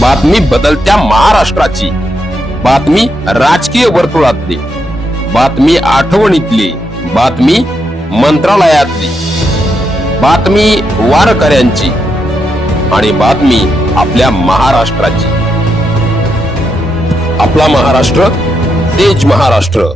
बातमी बदलत्या महाराष्ट्राची. बातमी राजकीय वर्तुळातली. बातमी आठवणीतली. बातमी मंत्रालयातली. बातमी वारकऱ्यांची. आणि बातमी आपल्या महाराष्ट्राची. आपला महाराष्ट्र तेज महाराष्ट्र.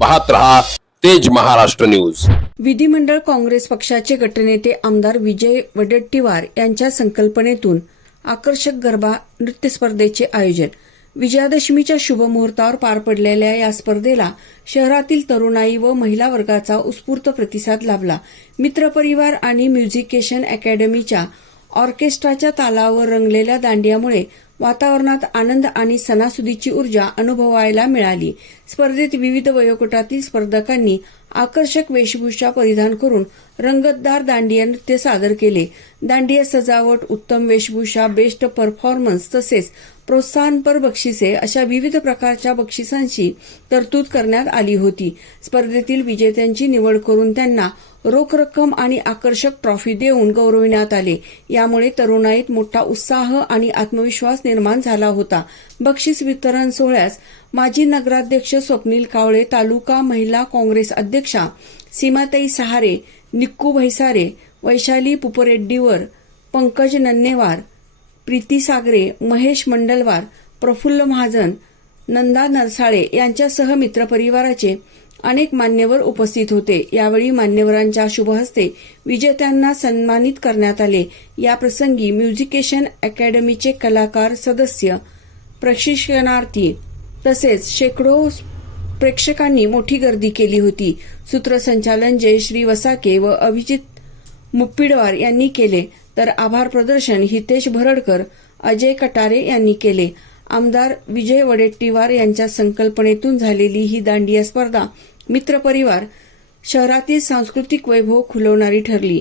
पाहत रहा तेज महाराष्ट्र न्यूज. विधिमंडळ काँग्रेस पक्षाचे गटनेते आमदार विजय वडेट्टीवार यांच्या संकल्पनेतून आकर्षक गरबा नृत्य स्पर्धेचे आयोजन. विजयादशमीच्या शुभमुहूर्तावर पार पडलेल्या या स्पर्धेला शहरातील तरुणाई व महिला वर्गाचा उत्स्फूर्त प्रतिसाद लाभला. मित्रपरिवार आणि म्युझिकेशन अकॅडमीच्या ऑर्केस्ट्राच्या तालावर रंगलेल्या दांडियामुळे वातावरणात आनंद आणि सणासुदीची ऊर्जा अनुभवायला मिळाली. स्पर्धेत विविध वयोगटातील स्पर्धकांनी आकर्षक वेशभूषा परिधान करून रंगतदार दांडिया नृत्य सादर केले. दांडिया सजावट उत्तम वेशभूषा बेस्ट परफॉर्मन्स तसेच प्रोत्साहनपर बक्षिसे अशा विविध प्रकारच्या बक्षिसांची तरतूद करण्यात आली होती. स्पर्धेतील विजेत्यांची निवड करून त्यांना रोख रक्कम आणि आकर्षक ट्रॉफी देऊन गौरविण्यात आले. यामुळे तरुणाईत मोठा उत्साह आणि आत्मविश्वास निर्माण झाला होता. बक्षीस वितरण सोहळ्यास माजी नगराध्यक्ष स्वप्नील कावळे तालुका महिला काँग्रेस अध्यक्षा सीमाताई सहारे निक्कू भैसारे वैशाली पुपरेड्डीवर पंकज नन्नेवार प्रीती सागरे महेश मंडलवार प्रफुल्ल महाजन नंदा नरसाळे यांच्यासह मित्रपरिवाराचे अनेक मान्यवर उपस्थित होते. यावेळी मान्यवरांच्या शुभहस्ते विजेत्यांना सन्मानित करण्यात आले. या प्रसंगी म्युझिकेशन अकॅडमीचे कलाकार सदस्य प्रशिक्षणार्थी तसेच शेकडो प्रेक्षकांनी मोठी गर्दी केली होती. सूत्रसंचालन जयश्री वसाके व अभिजित मुप्पिडवार यांनी केले. तर आभार प्रदर्शन हितेश भरडकर अजय कटारे यांनी केले. आमदार विजय वडेट्टीवार यांच्या संकल्पनेतून झालेली ही दांडिया स्पर्धा मित्रपरिवार शहरातील सांस्कृतिक वैभव खुलवणारी ठरली.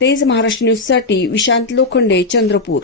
तेज महाराष्ट्र न्यूजसाठी विशांत लोखंडे चंद्रपूर.